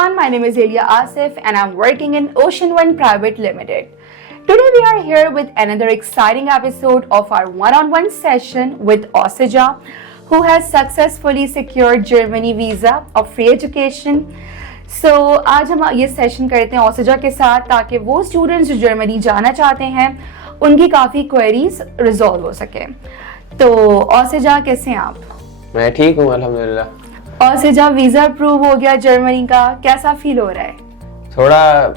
everyone, my name is Elia Asif and I'm working in Ocean One Private Limited. Today we are here with another exciting episode of our one-on-one session with Osija, who has successfully secured Germany visa of free education. So आज हम ये session करते हैं ओसिजा के साथ ताकि वो students जो जर्मनी जाना चाहते हैं उनकी काफ़ी क्वेरीज रिजॉल्व हो सके। तो ओसिजा कैसे हैं आप? मैं ठीक हूँ अल्हम्दुलिल्लाह। ओसिजा वीजा अप्रूव हो गया जर्मनी का, कैसा फील हो रहा है? थोड़ा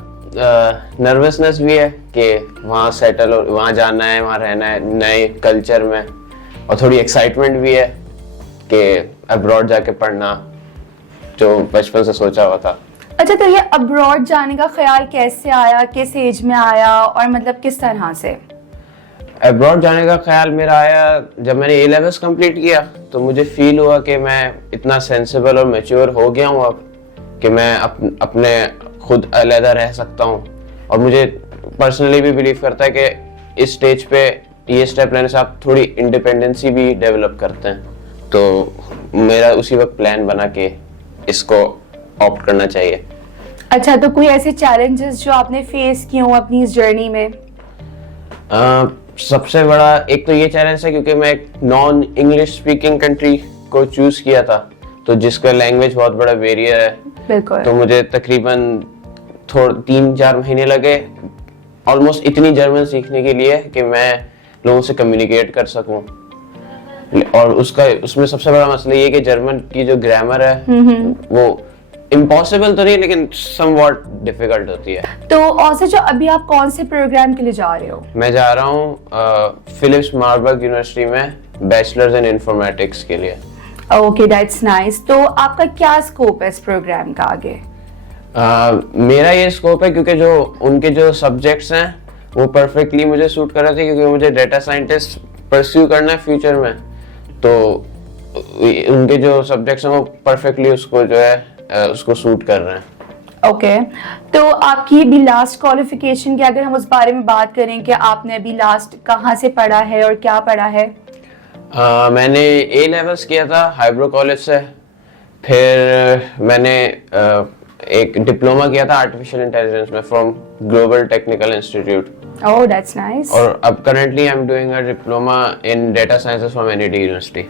नर्वसनेस भी है कि वहाँ सेटल वहाँ जाना है, वहाँ रहना है नए कल्चर में, और थोड़ी एक्साइटमेंट भी है कि अब्रॉड जाके पढ़ना जो बचपन से सोचा हुआ था। अच्छा, तो ये अब्रॉड जाने का ख्याल कैसे आया, किस एज में आया और मतलब किस तरह से? अब्रॉड जाने का ख्याल मेरा आया जब मैंने ए लेवल्स कंप्लीट किया, तो मुझे फील हुआ कि मैं इतना सेंसिबल और मैच्योर हो गया हूँ अब कि मैं अपने खुद अलग रह सकता हूँ, और मुझे पर्सनली भी बिलीव करता है कि इस स्टेज पे ये स्टेप लेने से आप थोड़ी इंडिपेंडेंसी भी डेवलप करते हैं। तो मेरा उसी वक्त प्लान बना कि इसको ऑप्ट करना चाहिए। अच्छा, तो कोई ऐसे चैलेंजेस जो आपने फेस किए हो अपनी इस जर्नी में? सबसे बड़ा एक तो ये चैलेंज है क्योंकि मैं एक नॉन इंग्लिश स्पीकिंग कंट्री को चूज किया था, तो जिसका लैंग्वेज बहुत बड़ा बैरियर है। बिल्कुल। तो मुझे तकरीबन 3-4 महीने लगे ऑलमोस्ट इतनी जर्मन सीखने के लिए कि मैं लोगों से कम्युनिकेट कर सकूं। और उसमें सबसे बड़ा मसला ये कि जर्मन की जो ग्रामर है वो इम्पॉसिबल तो नहीं लेकिन समवॉट डिफिकल्ट होती है। तो ओसिजा अभी आप कौन से प्रोग्राम के लिए जा रहे हो? मैं जा रहा हूँ फिलिप्स मार्बर्ग यूनिवर्सिटी में बैचलर्स इन इंफॉर्मेटिक्स के लिए। Okay, that's nice. तो आपका क्या स्कोप है इस प्रोग्राम का आगे? मेरा ये स्कोप है क्योंकि जो उनके जो सब्जेक्ट्स हैं वो परफेक्टली मुझे सूट कर रहे थे, क्योंकि मुझे डेटा साइंटिस्ट परस्यू करना है फ्यूचर में। तो उनके जो सब्जेक्ट्स हैं वो परफेक्टली उसको जो है उसको सूट कर रहे हैं। ओके, तो आपकी अभी लास्ट क्वालिफिकेशन की अगर हम उस बारे में बात करें कि आपने अभी लास्ट कहाँ से पढ़ा है और क्या पढ़ा है? मैंने ए लेवल्स किया था हाइब्रो कॉलेज से, फिर मैंने एक डिप्लोमा किया था आर्टिफिशियल इंटेलिजेंस में from global technical institute. Oh, that's nice. और अब currently I am doing a diploma in data sciences from NET university.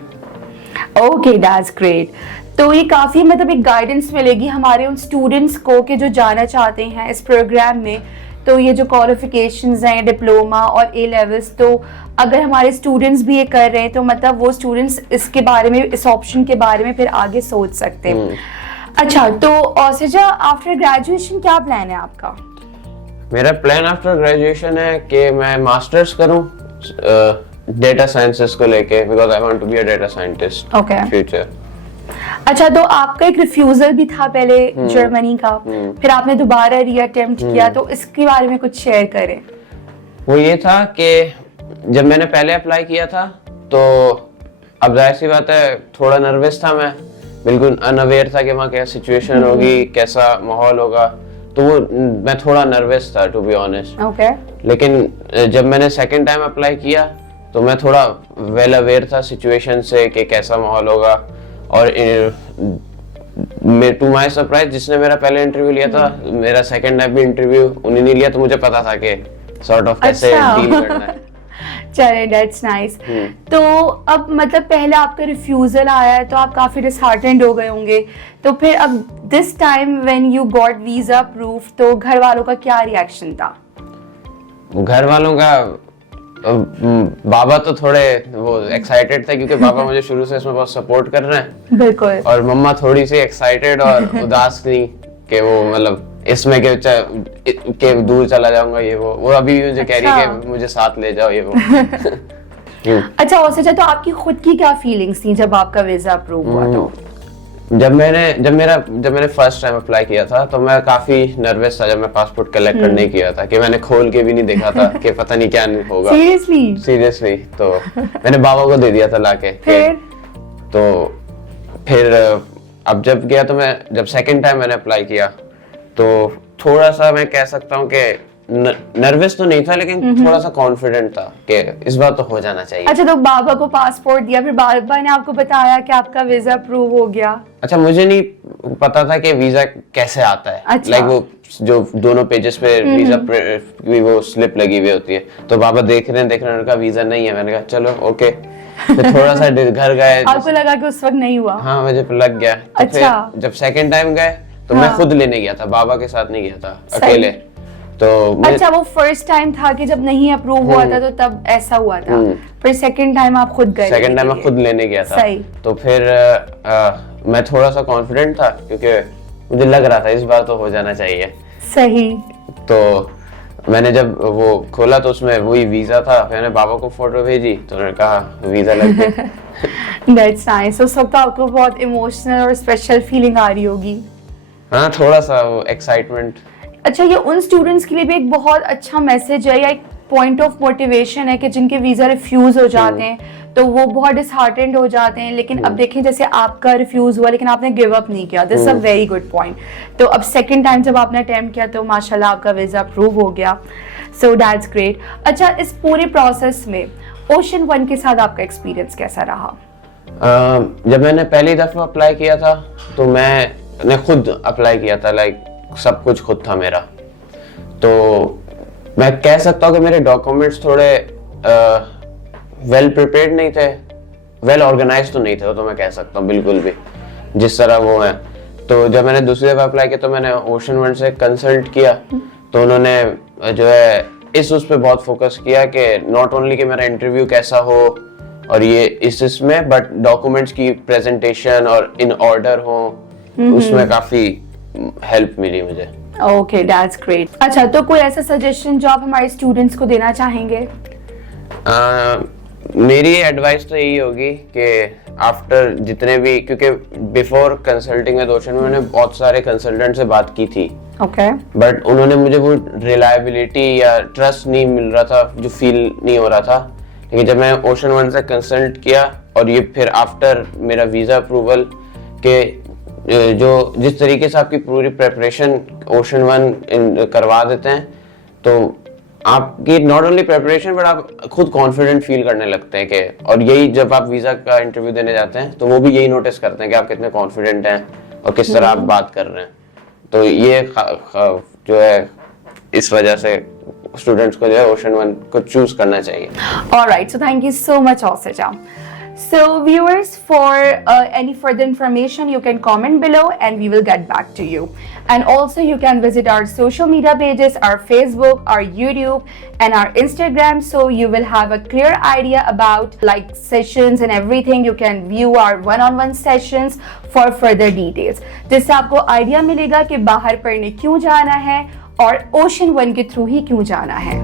Okay, that's great. तो ये काफ़ी मतलब एक गाइडेंस मिलेगी हमारे उन स्टूडेंट्स को कि जो जाना चाहते हैं इस प्रोग्राम में। तो ये जो क्वालिफिकेशंस हैं डिप्लोमा और ए लेवल्स, तो अगर हमारे स्टूडेंट्स भी ये कर रहे हैं तो मतलब वो स्टूडेंट्स इसके बारे में, इस ऑप्शन के बारे में फिर आगे सोच सकते हैं। अच्छा, तो ओसिजा आफ्टर ग्रेजुएशन क्या प्लान है आपका? मेरा प्लान आफ्टर ग्रेजुएशन है कि मैं मास्टर्स करूं डेटा साइंसेस को लेके, because I want to be a data scientist future. अच्छा, तो आपका एक रिफ्यूजल भी था पहले जर्मनी का, फिर आपने दोबारा रीअटेम्प्ट किया, तो इसके बारे में कुछ शेयर करें। वो ये था कि जब मैंने पहले अप्लाई किया था तो अब जाहिर सी बात है थोड़ा नर्वस था, मैं बिल्कुल अनअवेयर था कि वहाँ क्या सिचुएशन होगी, कैसा माहौल होगा, तो वो मैं थोड़ा नर्वस था टू बी ऑनेस्ट। ओके। लेकिन जब मैंने सेकंड टाइम अप्लाई किया तो मैं थोड़ा वेल अवेयर था सिचुएशन से कि कैसा माहौल होगा। और टू माय सरप्राइज जिसने मेरा पहले इंटरव्यू लिया था, मेरा सेकंड टाइम भी इंटरव्यू उन्हीं ने लिया, तो मुझे पता था कि सॉर्ट ऑफ कैसे डील करना है। चलिए, दैट्स नाइस। तो अब मतलब पहले आपका रिफ्यूजल आया है तो आप काफी डिसहार्टेंड हो गए होंगे, तो फिर अब this time when you got visa approve, तो घर वालों का क्या रिएक्शन था? घर वालों का बाबा तो थोड़े वो एक्साइटेड थे क्योंकि बाबा मुझे शुरू से इसमें बहुत सपोर्ट कर रहे हैं। बिल्कुल। और मम्मा थोड़ी सी एक्साइटेड और उदास थी कि वो मतलब इसमें के दूर चला जाऊंगा, ये वो अभी भी मुझे कह रही है कि मुझे साथ ले जाओ, ये वो। अच्छा, ओसिजा, तो आपकी खुद की क्या फीलिंग्स थी जब आपका वीजा अप्रूव हुआ? तो जब मैंने फर्स्ट टाइम अप्लाई किया था तो मैं काफी नर्वस था जब मैं पासपोर्ट कलेक्ट करने किया था, कि मैंने खोल के भी नहीं देखा था कि पता नहीं क्या होगा। सीरियसली तो मैंने बाबा को दे दिया था लाके। फिर अब जब सेकंड टाइम मैंने अप्लाई किया तो थोड़ा सा मैं कह सकता हूँ कि नर्वस तो नहीं था, लेकिन थोड़ा सा कॉन्फिडेंट था कि इस बार तो हो जाना चाहिए। अच्छा, तो बाबा को पासपोर्ट दिया, फिर बाबा ने आपको बताया कि आपका वीजा अप्रूव हो गया? अच्छा, मुझे नहीं पता था कि वीजा कैसे आता है। अच्छा। लाइक वो जो दोनों पेजेस पे वीजा की वो स्लिप लगी हुई होती है, तो बाबा देख रहे हैं उन्होंने कहा वीजा नहीं है। मैंने कहा चलो ओके। फिर थोड़ा सा घर गए। आपको लगा कि उस वक्त नहीं हुआ? हाँ, मुझे लग गया। तो अच्छा। फिर जब सेकंड टाइम गए तो मैं खुद लेने गया था, बाबा के साथ नहीं गया था, अकेले। तो अच्छा, वो फर्स्ट टाइम था कि जब नहीं अप्रूव हुआ था तो तब ऐसा हुआ था, फिर सेकंड टाइम आप खुद गए? सेकंड टाइम मैं खुद लेने गया था। सही। तो फिर मैं थोड़ा सा कॉन्फिडेंट था क्योंकि मुझे लग रहा था इस बार तो हो जाना चाहिए। सही। तो मैंने जब वो खोला तो उसमें वही वीजा था। मैंने बाबा को फोटो भेजी तो उन्होंने कहा वीजा लग गया। That's nice। उस वक्त आपको बहुत इमोशनल और स्पेशल फीलिंग आ रही होगी। हाँ, थोड़ा सा वो एक्साइटमेंट। अच्छा, ये उन स्टूडेंट्स के लिए भी एक बहुत अच्छा मैसेज है या एक पॉइंट ऑफ मोटिवेशन है कि जिनके वीजा रिफ्यूज हो जाते हैं तो वो बहुत डिसहार्टेंड हो जाते हैं, लेकिन अब देखें जैसे आपका रिफ्यूज हुआ लेकिन आपने गिव अप नहीं किया। This is a very good point. तो अब सेकंड टाइम जब आपने अटेम्प्ट किया तो माशाल्लाह आपका वीजा अप्रूव हो गया। So that's great. अच्छा, इस पूरे प्रोसेस में ओशन वन के साथ आपका एक्सपीरियंस कैसा रहा? जब मैंने पहली दफा अप्लाई किया था तो मैंने खुद अप्लाई किया था, लाइक सब कुछ खुद था मेरा। तो मैं कह सकता हूँ कि मेरे डॉक्यूमेंट्स थोड़े वेल प्रिपेयर्ड नहीं थे, वेल ऑर्गेनाइज तो नहीं थे, वो तो मैं कह सकता हूँ बिल्कुल भी जिस तरह वो है। तो जब मैंने दूसरी दफा अप्लाई किया तो मैंने ओशन वन से कंसल्ट किया, तो उन्होंने जो है इस उस पे बहुत फोकस किया कि नॉट ओनली कि मेरा इंटरव्यू कैसा हो और ये इसमें, बट डॉक्यूमेंट्स की प्रेजेंटेशन और इन ऑर्डर हो, उसमें काफी हेल्प मिली मुझे। Okay, that's great. अच्छा, तो कोई ऐसा सजेशन जो आप हमारे स्टूडेंट्स को देना चाहेंगे? मेरी एडवाइस तो यही होगी कि आफ्टर जितने भी, क्योंकि बिफोर कंसल्टिंग विद ओशन में मैंने बहुत सारे कंसल्टेंट से बात की थी, ओके, बट उन्होंने मुझे वो रिलायबिलिटी या ट्रस्ट नहीं मिल रहा था, जो फील नहीं हो रहा था। लेकिन जब मैंने ओशन वन से कंसल्ट किया और ये फिर आफ्टर मेरा वीजा अप्रूवल के जो जिस तरीके से आपकी पूरी प्रेपरेशन ओशन वन करवा देते हैं, तो आपकी नॉट ओनली प्रेपरेशन बट आप खुद कॉन्फिडेंट फील करने लगते हैं कि, और यही जब आप वीजा का इंटरव्यू देने जाते हैं तो वो भी यही नोटिस करते हैं कि आप कितने कॉन्फिडेंट हैं और किस तरह आप बात कर रहे हैं। तो ये जो है इस वजह से स्टूडेंट्स को जो है ओशन वन को चूज करना चाहिए। Alright, so thank you so much, Osija. So viewers, for any further information, you can comment below and we will get back to you. And also you can visit our social media pages, our Facebook, our YouTube and our Instagram, so you will have a clear idea about like sessions and everything. You can view our one-on-one sessions for further details. जिससे आपको idea मिलेगा कि बाहर पढ़ने क्यों जाना है और ओशन वन के थ्रू ही क्यों जाना है।